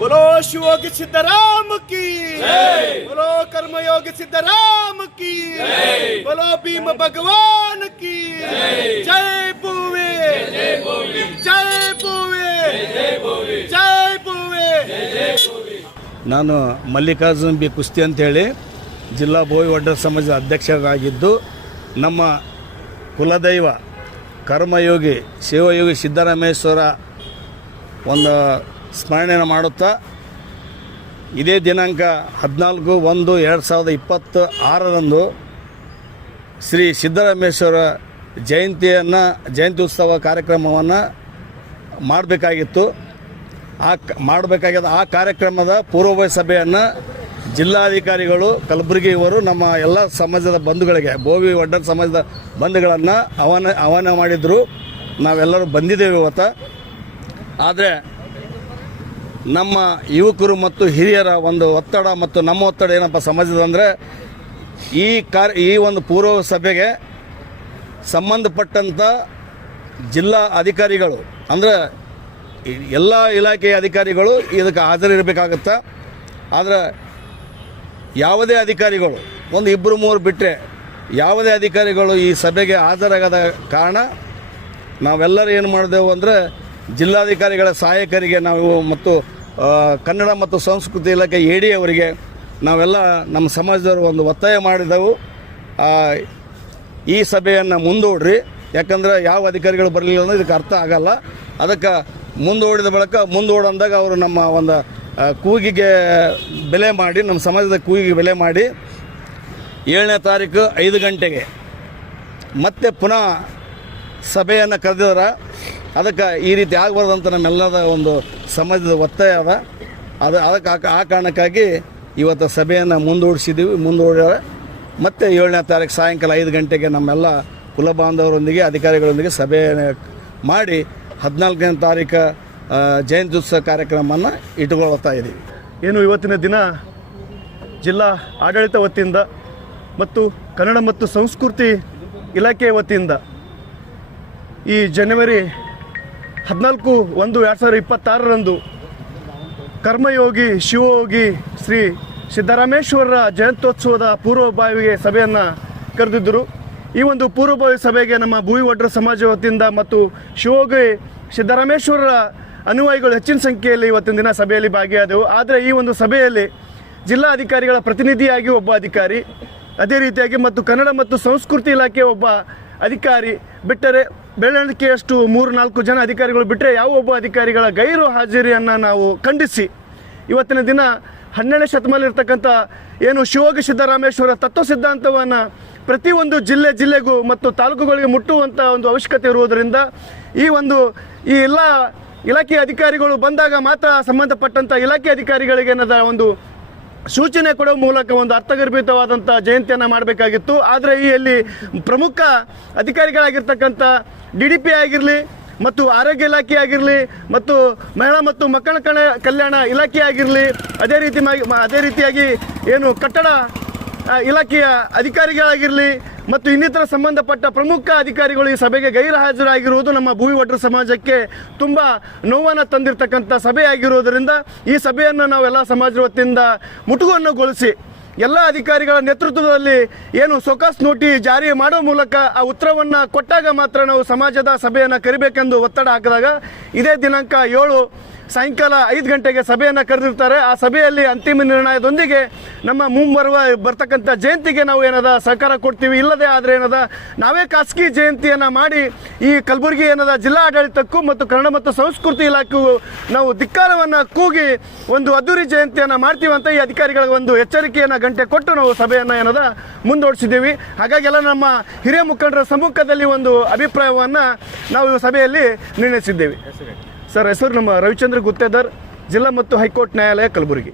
बोलो शिवयोगी सिद्धराम की बोलो कर्मयोगी सिद्धराम की बोलो भीम भगवान की जय भूवे जय भूवे जय भूवे। ನಾನು ಮಲ್ಲಿಕಾರ್ಜುನ್ ಬಿ ಕುಸ್ತಿ ಅಂತೇಳಿ ಜಿಲ್ಲಾ ಬೋವಿ ಒಡ್ಡರ ಸಮಾಜದ ಅಧ್ಯಕ್ಷರಾಗಿದ್ದು ನಮ್ಮ ಕುಲದೈವ ಕರ್ಮಯೋಗಿ ಶಿವಯೋಗಿ ಸಿದ್ದರಾಮೇಶ್ವರ ಒಂದು ಸ್ಮರಣೆಯನ್ನು ಮಾಡುತ್ತಾ ಇದೇ ದಿನಾಂಕ 14/1/2026 ಶ್ರೀ ಸಿದ್ದರಾಮೇಶ್ವರ ಜಯಂತಿ ಉತ್ಸವ ಕಾರ್ಯಕ್ರಮವನ್ನು ಮಾಡಬೇಕಾಗಿತ್ತು. ಆ ಕಾರ್ಯಕ್ರಮದ ಪೂರ್ವಭಾವಿ ಸಭೆಯನ್ನು ಜಿಲ್ಲಾಧಿಕಾರಿಗಳು ಕಲಬುರಗಿ ಇವರು ನಮ್ಮ ಎಲ್ಲ ಸಮಾಜದ ಬಂಧುಗಳಿಗೆ ಬೋವಿ ಒಡ್ಡರ ಸಮಾಜದ ಬಂಧುಗಳನ್ನು ಆಹ್ವಾನ ಮಾಡಿದರು. ನಾವೆಲ್ಲರೂ ಬಂದಿದ್ದೇವೆ ಇವತ್ತು. ಆದರೆ ನಮ್ಮ ಯುವಕರು ಮತ್ತು ಹಿರಿಯರ ಒಂದು ಒತ್ತಡ ಮತ್ತು ನಮ್ಮ ಒತ್ತಡ ಏನಪ್ಪ ಸಮಾಜದಂದರೆ ಈ ಒಂದು ಪೂರ್ವ ಸಭೆಗೆ ಸಂಬಂಧಪಟ್ಟಂಥ ಜಿಲ್ಲಾ ಅಧಿಕಾರಿಗಳು ಅಂದರೆ ಎಲ್ಲ ಇಲಾಖೆಯ ಅಧಿಕಾರಿಗಳು ಇದಕ್ಕೆ ಹಾಜರಿರಬೇಕಾಗತ್ತೆ. ಆದರೆ ಯಾವುದೇ ಅಧಿಕಾರಿಗಳು ಒಂದು 2-3 ಬಿಟ್ಟರೆ ಯಾವುದೇ ಅಧಿಕಾರಿಗಳು ಈ ಸಭೆಗೆ ಹಾಜರಾಗದ ಕಾರಣ ನಾವೆಲ್ಲರೂ ಏನು ಮಾಡಿದೆವು ಅಂದರೆ ಜಿಲ್ಲಾಧಿಕಾರಿಗಳ ಸಹಾಯಕರಿಗೆ ನಾವು ಮತ್ತು ಕನ್ನಡ ಮತ್ತು ಸಂಸ್ಕೃತಿ ಇಲಾಖೆ AD ಅವರಿಗೆ ನಾವೆಲ್ಲ ನಮ್ಮ ಸಮಾಜದವರು ಒಂದು ಒತ್ತಾಯ ಮಾಡಿದೆವು, ಈ ಸಭೆಯನ್ನು ಮುಂದೂಡ್ರಿ. ಯಾಕಂದರೆ ಯಾವ ಅಧಿಕಾರಿಗಳು ಬರಲಿಲ್ಲ ಅಂದರೆ ಇದಕ್ಕೆ ಅರ್ಥ ಆಗಲ್ಲ. ಅದಕ್ಕೆ ಮುಂದೂಡಿದ ಬಳಿಕ ಮುಂದೂಡಂದಾಗ ಅವರು ನಮ್ಮ ಒಂದು ಕೂಗಿಗೆ ಬೆಲೆ ಮಾಡಿ, ನಮ್ಮ ಸಮಾಜದ ಕೂಗಿಗೆ ಬೆಲೆ ಮಾಡಿ 7ನೇ ತಾರೀಕು 5 ಗಂಟೆಗೆ ಮತ್ತೆ ಪುನಃ ಸಭೆಯನ್ನು ಕರೆದಿದ್ದಾರೆ. ಅದಕ್ಕೆ ಈ ರೀತಿ ಆಗಬಾರ್ದಂತ ನಮ್ಮೆಲ್ಲದ ಒಂದು ಸಮಾಜದ ಒತ್ತಾಯ ಅದಕ್ಕೆ ಆ ಕಾರಣಕ್ಕಾಗಿ ಇವತ್ತು ಸಭೆಯನ್ನು ಮುಂದೂಡ್ಯಾರೆ. ಮತ್ತು 7ನೇ ತಾರೀಕು ಸಾಯಂಕಾಲ 5 ಗಂಟೆಗೆ ನಮ್ಮೆಲ್ಲ ಕುಲ ಬಾಂಧವರೊಂದಿಗೆ ಅಧಿಕಾರಿಗಳೊಂದಿಗೆ ಸಭೆ ಮಾಡಿ 14ನೇ ತಾರೀಕು ಜಯಂತ್ಯುತ್ಸವ ಕಾರ್ಯಕ್ರಮವನ್ನು ಇಟ್ಟುಕೊಳ್ತಾ ಇದ್ದೀವಿ. ಏನು ಇವತ್ತಿನ ದಿನ ಜಿಲ್ಲಾ ಆಡಳಿತ ವತಿಯಿಂದ ಮತ್ತು ಕನ್ನಡ ಮತ್ತು ಸಂಸ್ಕೃತಿ ಇಲಾಖೆ ವತಿಯಿಂದ ಈ ಜನವರಿ 14/1/2026 ಕರ್ಮಯೋಗಿ ಶಿವಯೋಗಿ ಶ್ರೀ ಸಿದ್ದರಾಮೇಶ್ವರರ ಜಯಂತ್ಯೋತ್ಸವದ ಪೂರ್ವಭಾವಿ ಸಭೆಯನ್ನು ಕರೆದಿದ್ದರು. ಈ ಒಂದು ಪೂರ್ವಭಾವಿ ಸಭೆಗೆ ನಮ್ಮ ಬೋವಿ ಒಡ್ಡರ ಸಮಾಜ ವತಿಯಿಂದ ಮತ್ತು ಶಿವಯೋಗಿ ಸಿದ್ದರಾಮೇಶ್ವರರ ಅನುಯಾಯಿಗಳು ಹೆಚ್ಚಿನ ಸಂಖ್ಯೆಯಲ್ಲಿ ಇವತ್ತಿನ ದಿನ ಸಭೆಯಲ್ಲಿ ಭಾಗಿಯಾದೆವು. ಆದರೆ ಈ ಒಂದು ಸಭೆಯಲ್ಲಿ ಜಿಲ್ಲಾ ಅಧಿಕಾರಿಗಳ ಪ್ರತಿನಿಧಿಯಾಗಿ ಒಬ್ಬ ಅಧಿಕಾರಿ, ಅದೇ ರೀತಿಯಾಗಿ ಮತ್ತು ಕನ್ನಡ ಮತ್ತು ಸಂಸ್ಕೃತಿ ಇಲಾಖೆ ಒಬ್ಬ ಅಧಿಕಾರಿ ಬಿಟ್ಟರೆ ಬೆಳವಣಿಗೆಯಷ್ಟು 3-4 ಜನ ಅಧಿಕಾರಿಗಳು ಬಿಟ್ಟರೆ ಯಾವ ಒಬ್ಬ ಅಧಿಕಾರಿಗಳ ಗೈರು ಹಾಜರಿಯನ್ನು ನಾವು ಖಂಡಿಸಿ ಇವತ್ತಿನ ದಿನ 12ನೇ ಶತಮಾನದಲ್ಲಿರ್ತಕ್ಕಂಥ ಏನು ಶಿವಯೋಗಿ ಸಿದ್ದರಾಮೇಶ್ವರ ತತ್ವ ಸಿದ್ಧಾಂತವನ್ನು ಪ್ರತಿಯೊಂದು ಜಿಲ್ಲೆಗೂ ಮತ್ತು ತಾಲೂಕುಗಳಿಗೆ ಮುಟ್ಟುವಂಥ ಒಂದು ಅವಶ್ಯಕತೆ ಇರುವುದರಿಂದ ಈ ಎಲ್ಲ ಇಲಾಖೆ ಅಧಿಕಾರಿಗಳು ಬಂದಾಗ ಮಾತ್ರ ಸಂಬಂಧಪಟ್ಟಂಥ ಇಲಾಖೆ ಅಧಿಕಾರಿಗಳಿಗೆ ಏನದ ಒಂದು ಸೂಚನೆ ಕೊಡೋ ಮೂಲಕ ಒಂದು ಅರ್ಥಗರ್ಭಿತವಾದಂಥ ಜಯಂತಿಯನ್ನು ಮಾಡಬೇಕಾಗಿತ್ತು. ಆದರೆ ಇಲ್ಲಿ ಪ್ರಮುಖ ಅಧಿಕಾರಿಗಳಾಗಿರ್ತಕ್ಕಂಥ DDP ಆಗಿರಲಿ ಮತ್ತು ಆರೋಗ್ಯ ಇಲಾಖೆ ಆಗಿರಲಿ ಮತ್ತು ಮಹಿಳಾ ಮತ್ತು ಮಕ್ಕಳ ಕಲ್ಯಾಣ ಇಲಾಖೆ ಆಗಿರಲಿ, ಅದೇ ರೀತಿಯಾಗಿ ಏನು ಕಟ್ಟಡ ಇಲಾಖೆಯ ಅಧಿಕಾರಿಗಳಾಗಿರಲಿ ಮತ್ತು ಇನ್ನಿತರ ಸಂಬಂಧಪಟ್ಟ ಪ್ರಮುಖ ಅಧಿಕಾರಿಗಳು ಈ ಸಭೆಗೆ ಗೈರು ಹಾಜರಾಗಿರುವುದು ನಮ್ಮ ಬೋವಿ ಒಡ್ಡರ ಸಮಾಜಕ್ಕೆ ತುಂಬ ನೋವನ್ನು ತಂದಿರತಕ್ಕಂಥ ಸಭೆಯಾಗಿರುವುದರಿಂದ ಈ ಸಭೆಯನ್ನು ನಾವೆಲ್ಲ ಸಮಾಜದ ವತಿಯಿಂದ ಮುಟುಗೋಲುಗೊಳಿಸಿ ಎಲ್ಲ ಅಧಿಕಾರಿಗಳ ನೇತೃತ್ವದಲ್ಲಿ ಏನು ಸೊಕಾಸ್ ನೋಟಿ ಜಾರಿ ಮಾಡೋ ಮೂಲಕ ಆ ಉತ್ತರವನ್ನು ಕೊಟ್ಟಾಗ ಮಾತ್ರ ನಾವು ಸಮಾಜದ ಸಭೆಯನ್ನು ಕರಿಬೇಕೆಂದು ಒತ್ತಡ ಹಾಕಿದಾಗ ಇದೇ ದಿನಾಂಕ 7 ಸಾಯಂಕಾಲ 5 ಗಂಟೆಗೆ ಸಭೆಯನ್ನು ಕರೆದಿರ್ತಾರೆ. ಆ ಸಭೆಯಲ್ಲಿ ಅಂತಿಮ ನಿರ್ಣಯದೊಂದಿಗೆ ನಮ್ಮ ಬರ್ತಕ್ಕಂಥ ಜಯಂತಿಗೆ ನಾವು ಸಹಕಾರ ಕೊಡ್ತೀವಿ. ಇಲ್ಲದೆ ಆದರೆ ನಾವೇ ಖಾಸಗಿ ಜಯಂತಿಯನ್ನು ಮಾಡಿ ಈ ಕಲಬುರಗಿ ಜಿಲ್ಲಾ ಆಡಳಿತಕ್ಕೂ ಮತ್ತು ಕನ್ನಡ ಮತ್ತು ಸಂಸ್ಕೃತಿ ಇಲಾಖೆಗೂ ನಾವು ಧಿಕ್ಕಾರವನ್ನು ಕೂಗಿ ಒಂದು ಅದ್ದೂರಿ ಜಯಂತಿಯನ್ನು ಮಾಡ್ತೀವಿ ಅಂತ ಈ ಅಧಿಕಾರಿಗಳಿಗೆ ಒಂದು ಎಚ್ಚರಿಕೆಯನ್ನು ಗಂಟೆ ಕೊಟ್ಟು ನಾವು ಸಭೆಯನ್ನು ಮುಂದೂಡಿಸಿದ್ದೀವಿ. ಹಾಗಾಗಿ ಎಲ್ಲ ನಮ್ಮ ಹಿರಿಯ ಮುಖಂಡರ ಸಮ್ಮುಖದಲ್ಲಿ ಒಂದು ಅಭಿಪ್ರಾಯವನ್ನು ನಾವು ಸಭೆಯಲ್ಲಿ ನಿರ್ಣಯಿಸಿದ್ದೇವೆ. ಸರ್, ಹೆಸರು ನಮ್ಮ ರವಿಚಂದ್ರ ಗುತ್ತೇದಾರ್, ಜಿಲ್ಲಾ ಮತ್ತು ಹೈಕೋರ್ಟ್ ನ್ಯಾಯಾಲಯ ಕಲಬುರಗಿ.